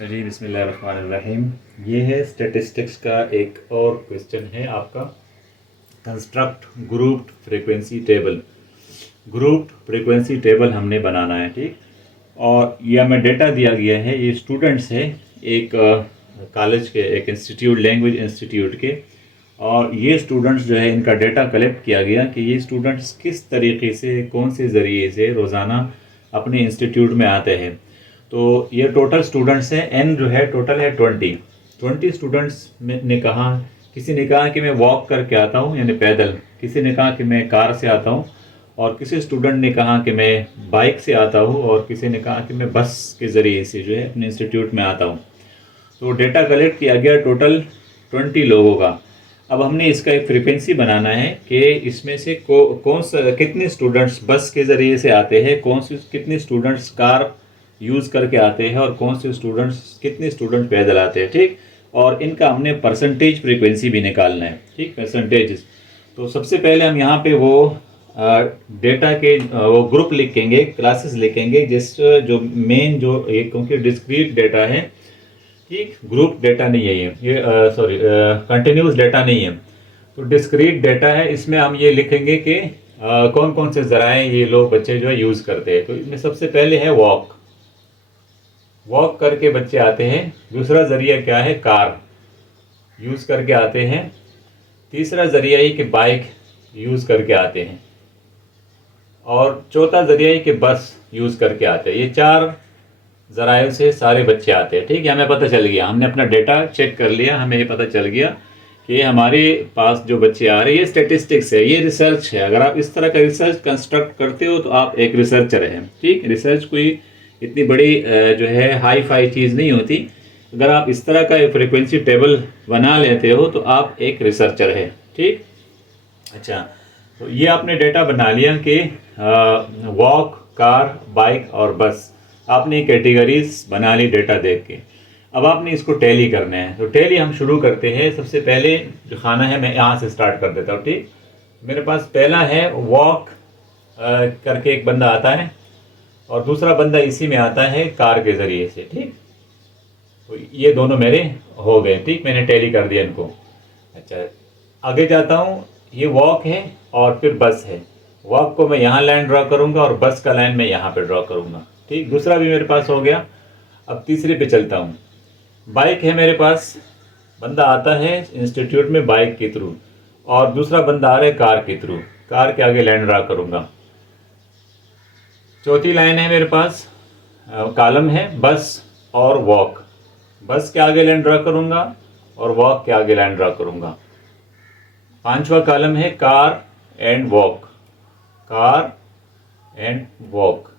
जी बिस्मिल्लाहिर्रहमानिर्रहीम। ये है स्टैटिस्टिक्स का एक और क्वेश्चन है आपका। Construct grouped frequency table. Grouped frequency table हमने बनाना है, ठीक। और ये हमें डेटा दिया गया है, ये स्टूडेंट्स है एक कॉलेज के, एक इंस्टीट्यूट, लैंग्वेज इंस्टीट्यूट के। और ये स्टूडेंट्स जो है, इनका डेटा कलेक्ट किया गया कि ये स्टूडेंट्स किस तरीके से, कौन से ज़रिए से रोज़ाना अपने इंस्टीट्यूट में आते हैं। तो ये टोटल स्टूडेंट्स हैं, एन जो है टोटल है 20 स्टूडेंट्स ने कहा। किसी ने कहा कि मैं वॉक करके आता हूँ, यानी पैदल। किसी ने कहा कि मैं कार से आता हूँ, और किसी स्टूडेंट ने कहा कि मैं बाइक से आता हूँ, और किसी ने कहा कि मैं बस के ज़रिए से जो है अपने इंस्टीट्यूट में आता हूँ। तो डेटा कलेक्ट किया गया टोटल 20 लोगों का। अब हमने इसका एक फ्रीक्वेंसी बनाना है कि इसमें से कौन सा, कितने स्टूडेंट्स बस के ज़रिए से आते हैं, कितने स्टूडेंट्स कार यूज़ करके आते हैं, और कितने स्टूडेंट पैदल आते हैं, ठीक। और इनका हमने परसेंटेज फ्रीक्वेंसी भी निकालना है, ठीक, परसेंटेज। तो सबसे पहले हम यहाँ पे वो डेटा के वो ग्रुप लिखेंगे, क्लासेस लिखेंगे, जो मेन जो एक, क्योंकि डिस्क्रीट डेटा है, ठीक, ग्रुप डेटा नहीं है ये सॉरी कंटिन्यूस डेटा नहीं है, तो डिस्क्रीट डेटा है। इसमें हम ये लिखेंगे कि कौन कौन से ज़राए ये लोग, बच्चे जो है यूज़ करते हैं। तो इसमें सबसे पहले है वॉक करके बच्चे आते हैं। दूसरा ज़रिया क्या है, कार यूज़ करके आते हैं। तीसरा ज़रिया है कि बाइक यूज़ करके आते हैं। और चौथा ज़रिया है कि बस यूज़ करके आते हैं। ये 4 ज़राए से सारे बच्चे आते हैं, ठीक है। हमें पता चल गया, हमने अपना डेटा चेक कर लिया, हमें ये पता चल गया कि हमारे पास जो बच्चे आ रहे हैं, ये स्टेटिस्टिक्स है, ये रिसर्च है। अगर आप इस तरह का रिसर्च कंस्ट्रक्ट करते हो तो आप एक रिसर्चर हैं, ठीक। रिसर्च कोई इतनी बड़ी जो है हाई फाई चीज़ नहीं होती। अगर आप इस तरह का एक फ्रिक्वेंसी टेबल बना लेते हो तो आप एक रिसर्चर है, ठीक। अच्छा, तो ये आपने डेटा बना लिया कि वॉक, कार, बाइक और बस, आपने कैटेगरीज बना ली डेटा देख के। अब आपने इसको टैली करना है। तो टैली हम शुरू करते हैं। सबसे पहले जो खाना है, मैं यहाँ से स्टार्ट कर देता हूँ, ठीक। मेरे पास पहला है वॉक करके एक बंदा आता है, और दूसरा बंदा इसी में आता है कार के ज़रिए से, ठीक। तो ये दोनों मेरे हो गए, ठीक, मैंने टैली कर दिया इनको। अच्छा, आगे जाता हूँ। ये वॉक है और फिर बस है। वॉक को मैं यहाँ लाइन ड्रॉ करूँगा और बस का लाइन मैं यहाँ पे ड्रॉ करूँगा, ठीक। दूसरा भी मेरे पास हो गया। अब तीसरे पे चलता हूँ। बाइक है मेरे पास, बंदा आता है इंस्टीट्यूट में बाइक के थ्रू, और दूसरा बंदा आ रहा है कार के थ्रू। कार के आगे लाइन ड्रॉ करूँगा। चौथी लाइन है मेरे पास, कॉलम है बस और वॉक। बस के आगे लाइन ड्रॉ करूँगा और वॉक के आगे लाइन ड्रॉ करूँगा। पांचवा कॉलम है car and walk, car and walk.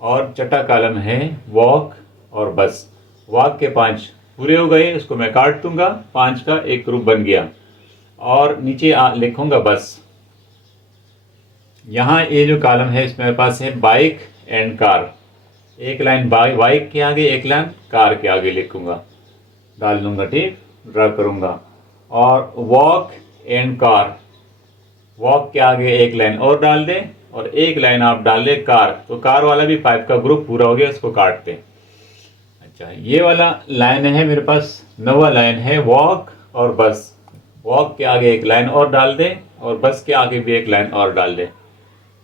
और छठा कॉलम है वॉक और बस। वॉक के 5 पूरे हो गए, उसको मैं काट दूंगा, 5 का एक ग्रुप बन गया। और नीचे लिखूंगा बस। यहाँ ये जो कॉलम है, इसमें मेरे पास है बाइक एंड कार। एक लाइन बाइक के आगे, एक लाइन कार के आगे लिखूंगा, डाल दूंगा, ठीक, ड्रा करूंगा। और वॉक एंड कार, वॉक के आगे एक लाइन और डाल दें, और एक लाइन आप डाल दें कार। तो कार वाला भी 5 का ग्रुप पूरा हो गया, इसको काट दें। अच्छा, ये वाला लाइन है मेरे पास, 9वां लाइन है वॉक और बस। वॉक के आगे एक लाइन और डाल दें, और बस के आगे भी एक लाइन और डाल दें।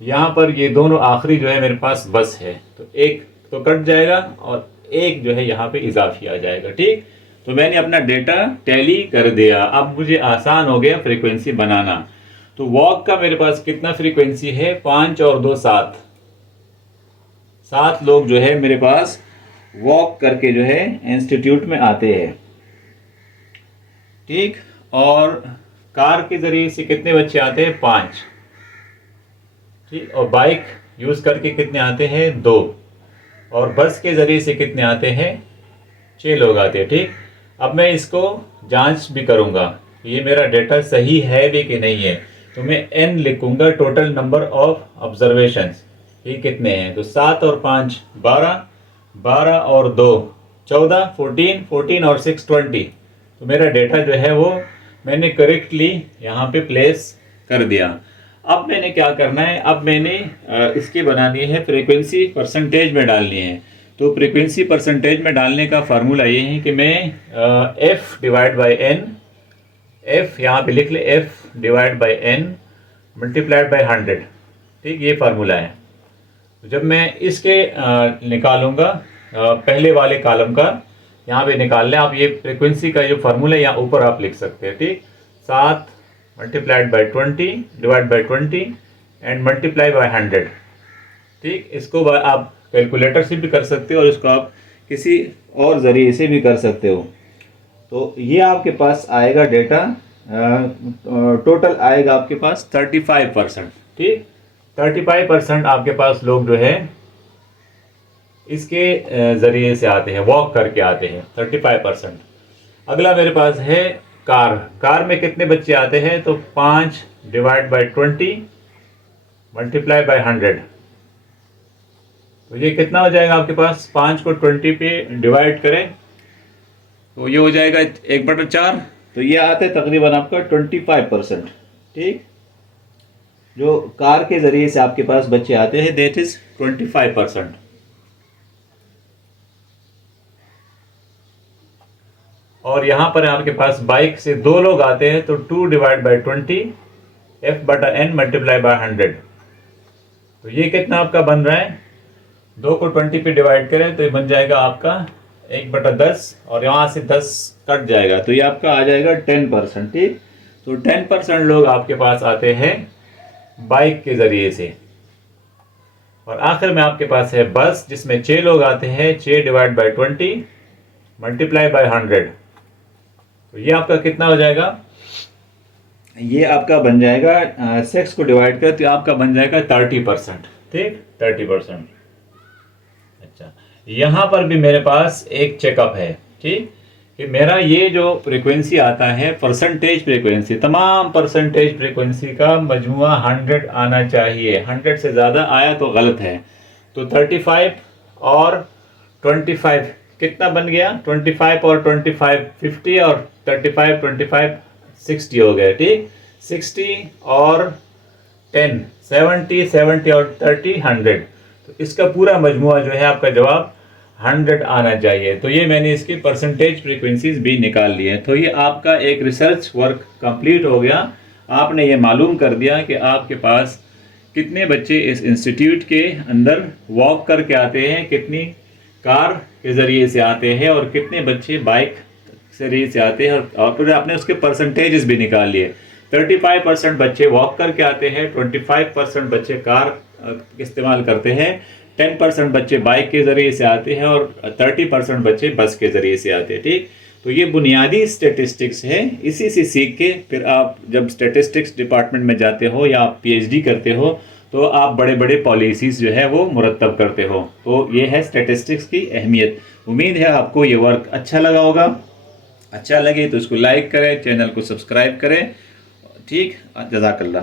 यहाँ पर ये दोनों आखिरी जो है मेरे पास बस है, तो एक तो कट जाएगा और एक जो है यहाँ पे इजाफी आ जाएगा, ठीक। तो मैंने अपना डेटा टैली कर दिया। अब मुझे आसान हो गया फ्रीक्वेंसी बनाना। तो वॉक का मेरे पास कितना फ्रीक्वेंसी है, 5 और 2 7। 7 लोग जो है मेरे पास वॉक करके जो है इंस्टीट्यूट में आते हैं, ठीक। और कार के ज़रिए से कितने बच्चे आते हैं, 5, ठीक। और बाइक यूज़ करके कितने आते हैं, 2। और बस के ज़रिए से कितने आते हैं, 6 लोग आते हैं, ठीक। अब मैं इसको जांच भी करूँगा, ये मेरा डेटा सही है भी कि नहीं है। तो मैं n लिखूँगा, टोटल नंबर ऑफ ऑब्जर्वेशंस, ये कितने हैं। तो 7 और 5 12, 12 और 2 14, 14, 14 और 6 20। तो मेरा डेटा जो है वो मैंने करेक्टली यहाँ पे प्लेस कर दिया। अब मैंने क्या करना है, अब मैंने इसकी बनानी है फ्रीक्वेंसी, परसेंटेज में डालनी है। तो फ्रीक्वेंसी परसेंटेज में डालने का फार्मूला ये है कि मैं F divide by N, F यहाँ पे लिख ले, F divide by N multiplied by 100, ठीक, ये फार्मूला है। तो जब मैं इसके निकालूंगा पहले वाले कॉलम का, यहाँ पे निकाल लें आप, ये फ्रीक्वेंसी का जो फार्मूला है यहाँ ऊपर आप लिख सकते हैं, ठीक, 7 multiplied by 20 divide by 20 and multiply by 100, ठीक। इसको आप कैलकुलेटर से भी कर सकते हो और इसको आप किसी और ज़रिए से भी कर सकते हो। तो ये आपके पास आएगा डेटा, टोटल आएगा आपके पास 35%, ठीक। 35% आपके पास लोग जो है इसके ज़रिए से आते हैं, वॉक करके आते हैं, 35%। अगला मेरे पास है कार। कार में कितने बच्चे आते हैं? तो 5 डिवाइड बाई 20 मल्टीप्लाई बाई 100, तो ये कितना हो जाएगा आपके पास? 5 को 20 पे डिवाइड करें तो ये हो जाएगा 1/4, तो ये आते तकरीबन आपका 25%, ठीक। जो कार के ज़रिए से आपके पास बच्चे आते हैं दैट इज़ 25%। और यहाँ पर आपके पास बाइक से 2 लोग आते हैं तो 2 divide by 20 f/n multiply by 100, तो ये कितना आपका बन रहा है? 2 को 20 पे डिवाइड करें तो ये बन जाएगा आपका 1/10 और यहाँ से 10 कट जाएगा तो ये आपका आ जाएगा 10%, ठीक। तो 10% लोग आपके पास आते हैं बाइक के ज़रिए से। और आखिर में आपके पास है बस, जिसमें 6 लोग आते हैं, 6 डिवाइड बाई 20 मल्टीप्लाई बाई 100, तो ये आपका कितना हो जाएगा? ये आपका बन जाएगा 6 को डिवाइड कर तो आपका बन जाएगा 30%, ठीक, 30%। अच्छा, यहाँ पर भी मेरे पास एक चेकअप है, ठीक, कि मेरा ये जो फ्रीक्वेंसी आता है परसेंटेज फ्रीक्वेंसी, तमाम परसेंटेज फ्रीक्वेंसी का मजमुआ 100 आना चाहिए। 100 से ज़्यादा आया तो गलत है। तो 35 और 25 कितना बन गया? 25 और 25 50 और 35 25 60 हो गया, ठीक। 60 और 10 70, 70 और 30 100, तो इसका पूरा मजमुआ जो है आपका जवाब 100 आना चाहिए। तो ये मैंने इसकी परसेंटेज फ्रीक्वेंसीज भी निकाल लिए। तो ये आपका एक रिसर्च वर्क कंप्लीट हो गया। आपने ये मालूम कर दिया कि आपके पास कितने बच्चे इस इंस्टीट्यूट के अंदर वॉक करके आते हैं, कितनी कार के ज़रिए से आते हैं और कितने बच्चे बाइक के ज़रिए से आते हैं, और फिर आपने उसके परसेंटेजेस भी निकाल लिए। 35% बच्चे वॉक करके आते हैं, 25% बच्चे कार इस्तेमाल करते हैं, 10% बच्चे बाइक के ज़रिए से आते हैं और 30% बच्चे बस के ज़रिए से आते हैं, ठीक। तो ये बुनियादी स्टेटिस्टिक्स है। इसी से सीख के फिर आप जब स्टेटिस्टिक्स डिपार्टमेंट में जाते हो या आप PhD करते हो तो आप बड़े बड़े पॉलिसीज़ जो है वो मुरतब करते हो। तो ये है स्टेटिस्टिक्स की अहमियत। उम्मीद है आपको ये वर्क अच्छा लगा होगा। अच्छा लगे तो इसको लाइक करें, चैनल को सब्सक्राइब करें, ठीक। जज़ाकल्लाह।